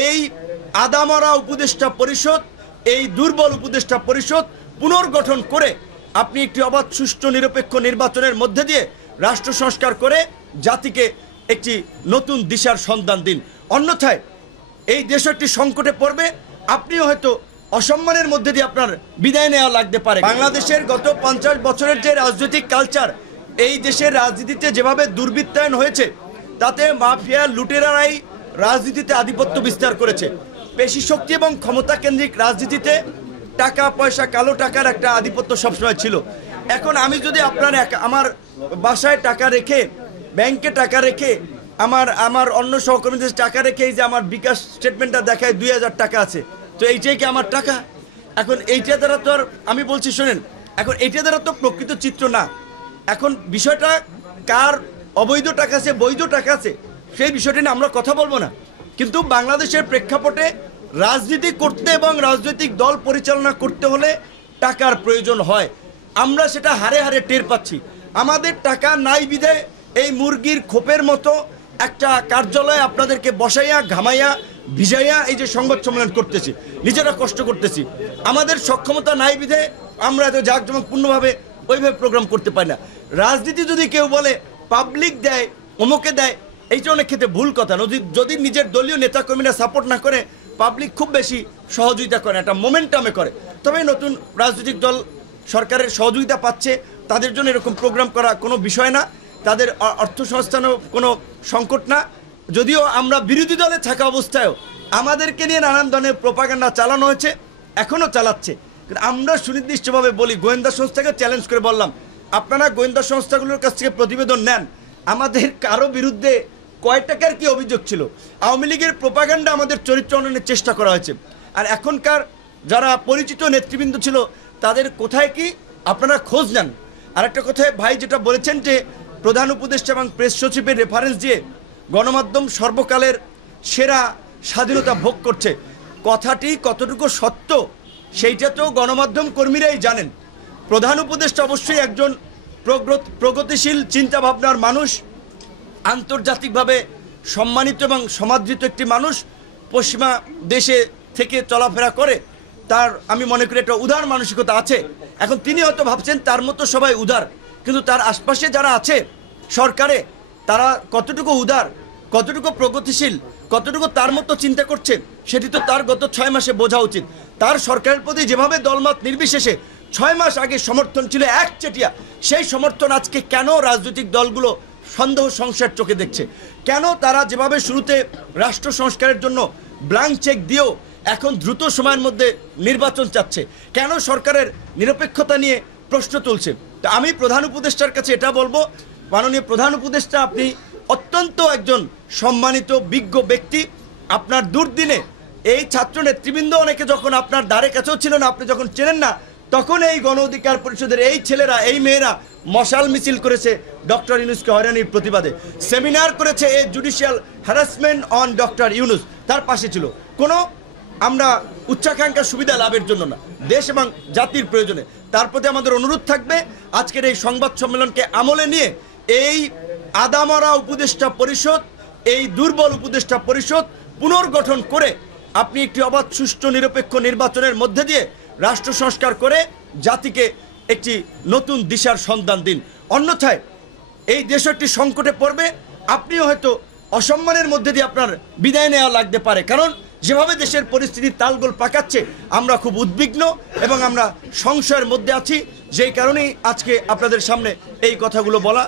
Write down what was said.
এই আদামরা উপদেষ্টা পরিষদ, এই দুর্বল উপদেষ্টা পরিষদ পুনর্গঠন করে আপনি একটি অবাধ সুষ্ঠু নিরপেক্ষ নির্বাচনের মধ্যে দিয়ে রাষ্ট্র সংস্কার করে জাতিকে একটি নতুন দিশার সন্ধান দিন। অন্যথায় এই দেশ একটি সংকটে পড়বে, আপনিও হয়তো অসম্মানের মধ্যে দিয়ে আপনার বিদায় নেওয়া লাগতে পারে। বাংলাদেশের গত 50 বছরের যে রাজনৈতিক কালচার, এই দেশের রাজনীতিতে যেভাবে দুর্বৃত্তায়ন হয়েছে, তাতে মাফিয়া লুটেরারাই রাজনীতিতে আধিপত্য বিস্তার করেছে। পেশি শক্তি এবং ক্ষমতা কেন্দ্রিক রাজনীতিতে টাকা পয়সা, কালো টাকার একটা আধিপত্য সবসময় ছিল। এখন আমি যদি আমার বাসায় টাকা রেখে, ব্যাংকে টাকা রেখে, আমার অন্য সহকর্মীদের টাকা রেখে এই যে আমার বিকাশ স্টেটমেন্টটা দেখায় 2000 টাকা আছে, তো এইটাই কি আমার টাকা? এখন এইটা দ্বারা তো আর আমি বলছি শোনেন, এখন এইটা দ্বারা তো প্রকৃত চিত্র না। এখন বিষয়টা কার অবৈধ টাকা আছে, বৈধ টাকা আছে, সেই বিষয়টা নিয়ে আমরা কথা বলবো না। কিন্তু বাংলাদেশের প্রেক্ষাপটে রাজনীতি করতে এবং রাজনৈতিক দল পরিচালনা করতে হলে টাকার প্রয়োজন হয়। আমরা সেটা হারে হারে টের পাচ্ছি। আমাদের টাকা নাই বিধায় এই মুরগির খোপের মতো একটা কার্যালয়ে আপনাদেরকে বসাইয়া, ঘামাইয়া, ভিজাইয়া এই যে সংবাদ সম্মেলন করতেছি, নিজেরা কষ্ট করতেছি। আমাদের সক্ষমতা নাই বিধায় আমরা এত জাঁকজমকপূর্ণভাবে ওইভাবে প্রোগ্রাম করতে পারি না। রাজনীতি যদি কেউ বলে পাবলিক দেয়, অমুকে দেয়, এইটা অনেক ক্ষেত্রে ভুল কথা। যদি নিজের দলীয় নেতাকর্মীরা সাপোর্ট না করে, পাবলিক খুব বেশি সহযোগিতা করে, একটা মোমেন্টামে করে, তবে নতুন রাজনৈতিক দল সরকারের সহযোগিতা পাচ্ছে, তাদের জন্য এরকম প্রোগ্রাম করা কোনো বিষয় না, তাদের অর্থ সংস্থানও কোনো সংকট না। যদিও আমরা বিরোধী দলে থাকা অবস্থায়ও আমাদেরকে নিয়ে নানান ধরনের প্রোপাগান্ডা চালানো হয়েছে, এখনও চালাচ্ছে। কিন্তু আমরা সুনির্দিষ্টভাবে বলি, গোয়েন্দা সংস্থাকে চ্যালেঞ্জ করে বললাম, আপনারা গোয়েন্দা সংস্থাগুলোর কাছ থেকে প্রতিবেদন নেন, আমাদের কারো বিরুদ্ধে কয় টাকার কি অভিযোগ ছিল। আওয়ামী লীগের প্রোপাগান্ডা আমাদের চরিত্র উন্নয়নের চেষ্টা করা হয়েছে। আর এখনকার যারা পরিচিত নেতৃবৃন্দ ছিল, তাদের কোথায় কি আপনারা খোঁজ নেন। আর একটা কথায় ভাই যেটা বলেছেন যে প্রধান উপদেষ্টা এবং প্রেস সচিবের রেফারেন্স দিয়ে গণমাধ্যম সর্বকালের সেরা স্বাধীনতা ভোগ করছে, কথাটি কতটুকু সত্য সেইটা তো গণমাধ্যম কর্মীরাই জানেন। প্রধান উপদেষ্টা অবশ্যই একজন প্রগতিশীল চিন্তাভাবনার মানুষ, আন্তর্জাতিকভাবে সম্মানিত এবং সমাদৃত একটি মানুষ, পশ্চিমা দেশে থেকে চলাফেরা করে, তার আমি মনে করি একটা উদার মানসিকতা আছে। এখন তিনি হয়তো ভাবছেন তার মতো সবাই উদার, কিন্তু তার আশপাশে যারা আছে সরকারে, তারা কতটুকু উদার, কতটুকু প্রগতিশীল, কতটুকু তার মতো চিন্তা করছে, সেটি তো তার গত 6 মাসে বোঝা উচিত। তার সরকারের প্রতি যেভাবে দলমত নির্বিশেষে 6 মাস আগে সমর্থন ছিল একচেটিয়া, সেই সমর্থন আজকে কেন রাজনৈতিক দলগুলো সন্দেহ সংশয়ের চোখে দেখছে? কেন তারা যেভাবে শুরুতে রাষ্ট্র সংস্কারের জন্য ব্ল্যাঙ্ক চেক দিয়েও এখন দ্রুত সময়ের মধ্যে নির্বাচন চাচ্ছে? কেন সরকারের নিরপেক্ষতা নিয়ে প্রশ্ন তুলছে? তা আমি প্রধান উপদেষ্টার কাছে এটা বলবো, মাননীয় প্রধান উপদেষ্টা, আপনি অত্যন্ত একজন সম্মানিত বিজ্ঞ ব্যক্তি। আপনার দুর্দিনে এই ছাত্র নেতৃবৃন্দ অনেকে যখন আপনার দ্বারে কাছেও ছিল না, আপনি যখন চেনেন না, তখন এই গণ অধিকার পরিষদের এই ছেলেরা, এই মেয়েরা মশাল মিছিল করেছে ডক্টর ইউনূসকে হয়রানির প্রতিবাদে, সেমিনার করেছে এই judicial harassment on doctor Yunus, তার পাশে ছিল। কোনো আমরা উচ্চাকাঙ্ক্ষা সুবিধা লাভের জন্য না, দেশ এবং জাতির প্রয়োজনে। তার প্রতি আমাদের অনুরোধ থাকবে, আজকের এই সংবাদ সম্মেলনকে আমলে নিয়ে এই আদামরা উপদেষ্টা পরিষদ, এই দুর্বল উপদেষ্টা পরিষদ পুনর্গঠন করে আপনি একটি অবাধ সুষ্ঠু নিরপেক্ষ নির্বাচনের মধ্যে দিয়ে রাষ্ট্র সংস্কার করে জাতিকে একটি নতুন দিশার সন্ধান দিন। অন্যথায় এই দেশ একটি সংকটে পড়বে, আপনিও হয়তো অসম্মানের মধ্যে দিয়ে আপনার বিদায় নেওয়া লাগতে পারে। কারণ যেভাবে দেশের পরিস্থিতি তালগোল পাকাচ্ছে, আমরা খুব উদ্বিগ্ন এবং আমরা সংশয়ের মধ্যে আছি, যেই কারণেই আজকে আপনাদের সামনে এই কথাগুলো বলা।